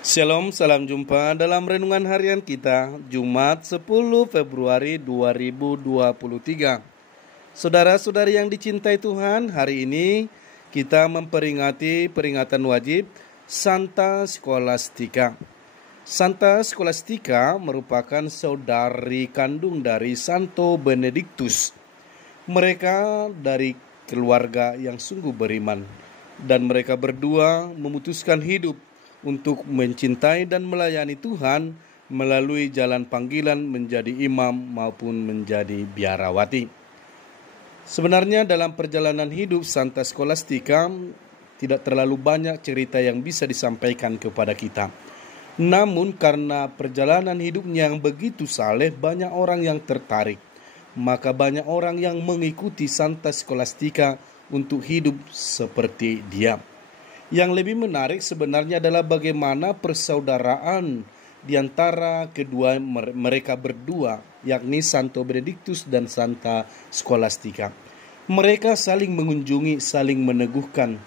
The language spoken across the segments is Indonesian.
Shalom, salam jumpa dalam renungan harian kita Jumat 10 Februari 2023. Saudara-saudari yang dicintai Tuhan, hari ini kita memperingati peringatan wajib Santa Scholastica. Santa Scholastica merupakan saudari kandung dari Santo Benedictus. Mereka dari keluarga yang sungguh beriman, dan mereka berdua memutuskan hidup untuk mencintai dan melayani Tuhan melalui jalan panggilan menjadi imam maupun menjadi biarawati. Sebenarnya dalam perjalanan hidup Santa Scholastica tidak terlalu banyak cerita yang bisa disampaikan kepada kita. Namun karena perjalanan hidupnya yang begitu saleh, banyak orang yang tertarik. Maka banyak orang yang mengikuti Santa Scholastica untuk hidup seperti dia. Yang lebih menarik sebenarnya adalah bagaimana persaudaraan di antara kedua mereka berdua, yakni Santo Benedictus dan Santa Scholastica. Mereka saling mengunjungi, saling meneguhkan.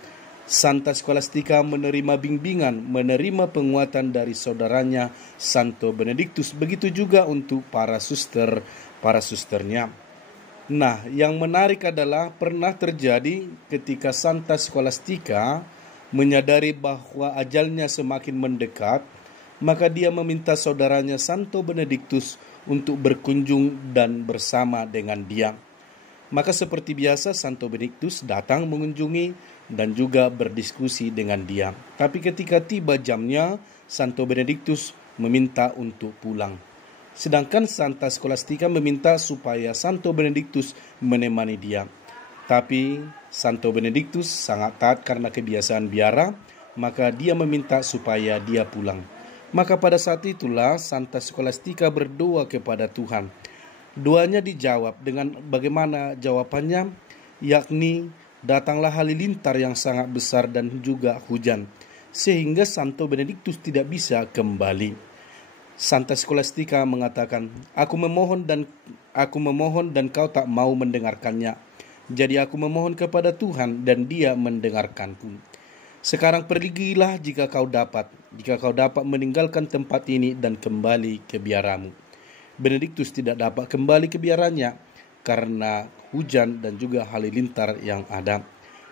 Santa Scholastica menerima bimbingan, menerima penguatan dari saudaranya Santo Benedictus. Begitu juga untuk para susternya. Nah, yang menarik adalah pernah terjadi ketika Santa Scholastica menyadari bahwa ajalnya semakin mendekat, maka dia meminta saudaranya Santo Benedictus untuk berkunjung dan bersama dengan dia. Maka seperti biasa Santo Benedictus datang mengunjungi dan juga berdiskusi dengan dia. Tapi ketika tiba jamnya, Santo Benedictus meminta untuk pulang. Sedangkan Santa Scholastica meminta supaya Santo Benedictus menemani dia. Tapi Santo Benedictus sangat taat karena kebiasaan biara, maka dia meminta supaya dia pulang. Maka pada saat itulah Santa Scholastica berdoa kepada Tuhan. Doanya dijawab dengan bagaimana jawabannya, yakni datanglah halilintar yang sangat besar dan juga hujan, sehingga Santo Benedictus tidak bisa kembali. Santa Scholastica mengatakan, aku memohon dan kau tak mau mendengarkannya. Jadi aku memohon kepada Tuhan dan dia mendengarkanku. Sekarang pergilah jika kau dapat meninggalkan tempat ini dan kembali ke biaramu. Benedictus tidak dapat kembali ke biaranya karena hujan dan juga halilintar yang ada.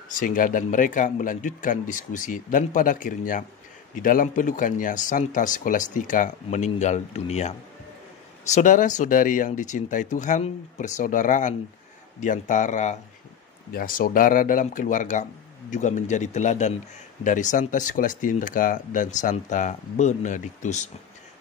Sehingga dan mereka melanjutkan diskusi dan pada akhirnya di dalam pelukannya Santa Scholastica meninggal dunia. Saudara-saudari yang dicintai Tuhan, persaudaraan di antara saudara dalam keluarga juga menjadi teladan dari Santa Scholastica dan Santa Benedictus.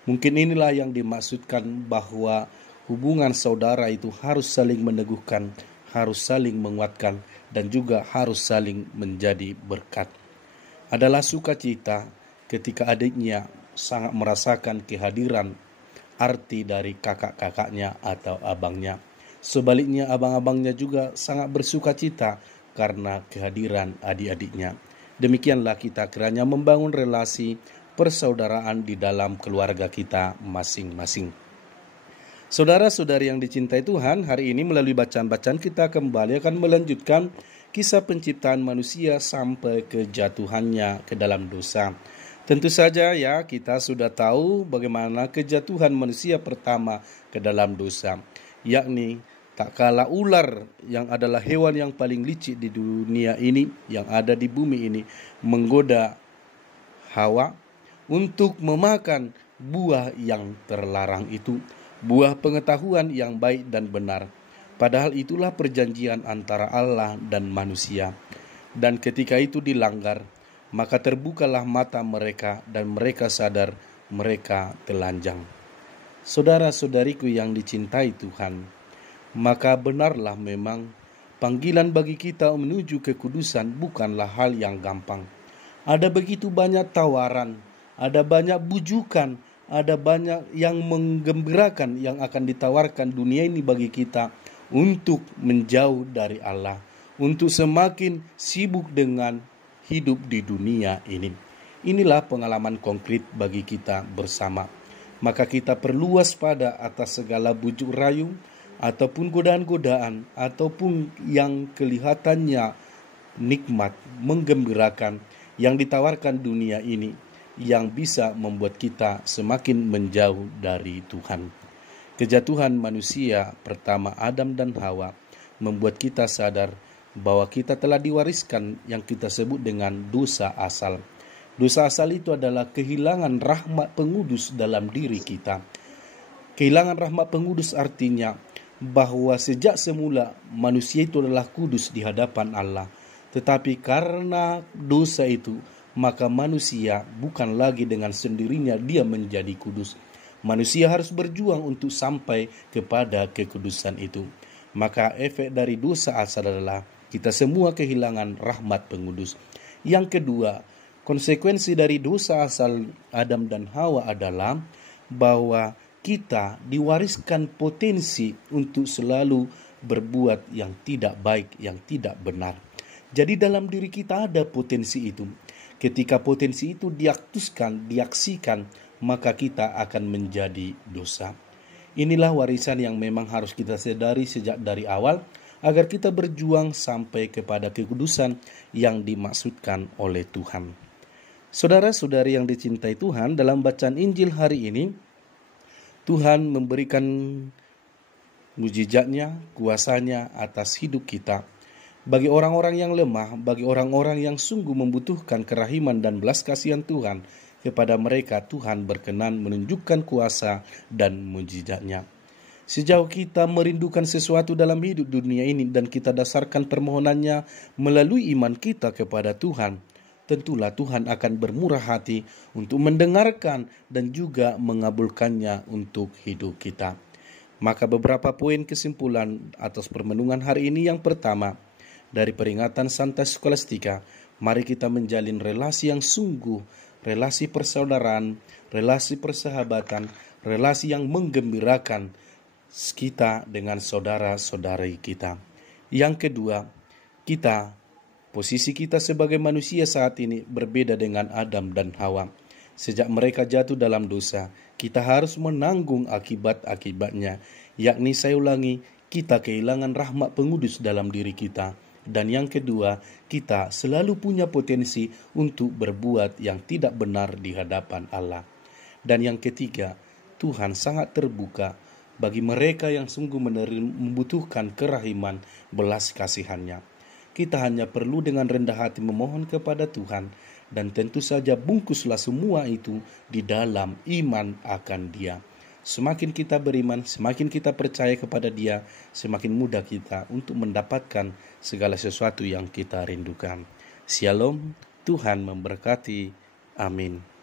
Mungkin inilah yang dimaksudkan bahwa hubungan saudara itu harus saling meneguhkan, harus saling menguatkan, dan juga harus saling menjadi berkat. Adalah sukacita ketika adiknya sangat merasakan kehadiran arti dari kakak-kakaknya atau abangnya. Sebaliknya abang-abangnya juga sangat bersuka cita karena kehadiran adik-adiknya. Demikianlah kita kiranya membangun relasi persaudaraan di dalam keluarga kita masing-masing. Saudara-saudari yang dicintai Tuhan, hari ini melalui bacaan-bacaan kita kembali akan melanjutkan kisah penciptaan manusia sampai kejatuhannya ke dalam dosa. Tentu saja ya, kita sudah tahu bagaimana kejatuhan manusia pertama ke dalam dosa, yakni tak kalah ular yang adalah hewan yang paling licik di dunia ini, yang ada di bumi ini, menggoda Hawa untuk memakan buah yang terlarang itu, buah pengetahuan yang baik dan benar. Padahal itulah perjanjian antara Allah dan manusia. Dan ketika itu dilanggar, maka terbukalah mata mereka dan mereka sadar mereka telanjang. Saudara-saudariku yang dicintai Tuhan, maka benarlah memang panggilan bagi kita menuju kekudusan bukanlah hal yang gampang. Ada begitu banyak tawaran, ada banyak bujukan, ada banyak yang menggembirakan yang akan ditawarkan dunia ini bagi kita untuk menjauh dari Allah, untuk semakin sibuk dengan hidup di dunia ini. Inilah pengalaman konkret bagi kita bersama. Maka kita perlu waspada atas segala bujuk rayu ataupun godaan-godaan ataupun yang kelihatannya nikmat, menggembirakan yang ditawarkan dunia ini. yang bisa membuat kita semakin menjauh dari Tuhan. Kejatuhan manusia pertama Adam dan Hawa membuat kita sadar bahwa kita telah diwariskan yang kita sebut dengan dosa asal. Dosa asal itu adalah kehilangan rahmat pengudus dalam diri kita. Kehilangan rahmat pengudus artinya bahwa sejak semula manusia itu adalah kudus di hadapan Allah. Tetapi karena dosa itu, maka manusia bukan lagi dengan sendirinya dia menjadi kudus. Manusia harus berjuang untuk sampai kepada kekudusan itu. Maka efek dari dosa asal adalah kita semua kehilangan rahmat pengudus. Yang kedua, konsekuensi dari dosa asal Adam dan Hawa adalah bahwa kita diwariskan potensi untuk selalu berbuat yang tidak baik, yang tidak benar. Jadi dalam diri kita ada potensi itu. Ketika potensi itu diaksikan, maka kita akan menjadi dosa. Inilah warisan yang memang harus kita sadari sejak dari awal, agar kita berjuang sampai kepada kekudusan yang dimaksudkan oleh Tuhan. Saudara-saudari yang dicintai Tuhan, dalam bacaan Injil hari ini, Tuhan memberikan mujizatnya, kuasanya atas hidup kita. Bagi orang-orang yang lemah, bagi orang-orang yang sungguh membutuhkan kerahiman dan belas kasihan Tuhan, kepada mereka Tuhan berkenan menunjukkan kuasa dan mujizatnya. Sejauh kita merindukan sesuatu dalam hidup dunia ini dan kita dasarkan permohonannya melalui iman kita kepada Tuhan, tentulah Tuhan akan bermurah hati untuk mendengarkan dan juga mengabulkannya untuk hidup kita. Maka beberapa poin kesimpulan atas permenungan hari ini. Yang pertama, dari peringatan Santai Skolastika, mari kita menjalin relasi yang sungguh, relasi persaudaraan, relasi persahabatan, relasi yang menggembirakan kita dengan saudara-saudari kita. Yang kedua, posisi kita sebagai manusia saat ini berbeda dengan Adam dan Hawa. Sejak mereka jatuh dalam dosa, kita harus menanggung akibat-akibatnya, yakni saya ulangi, kita kehilangan rahmat pengudus dalam diri kita. Dan yang kedua, kita selalu punya potensi untuk berbuat yang tidak benar di hadapan Allah. Dan yang ketiga, Tuhan sangat terbuka bagi mereka yang sungguh membutuhkan kerahiman belas kasihannya. Kita hanya perlu dengan rendah hati memohon kepada Tuhan, dan tentu saja bungkuslah semua itu di dalam iman akan Dia. Semakin kita beriman, semakin kita percaya kepada Dia, semakin mudah kita untuk mendapatkan segala sesuatu yang kita rindukan. Shalom, Tuhan memberkati. Amin.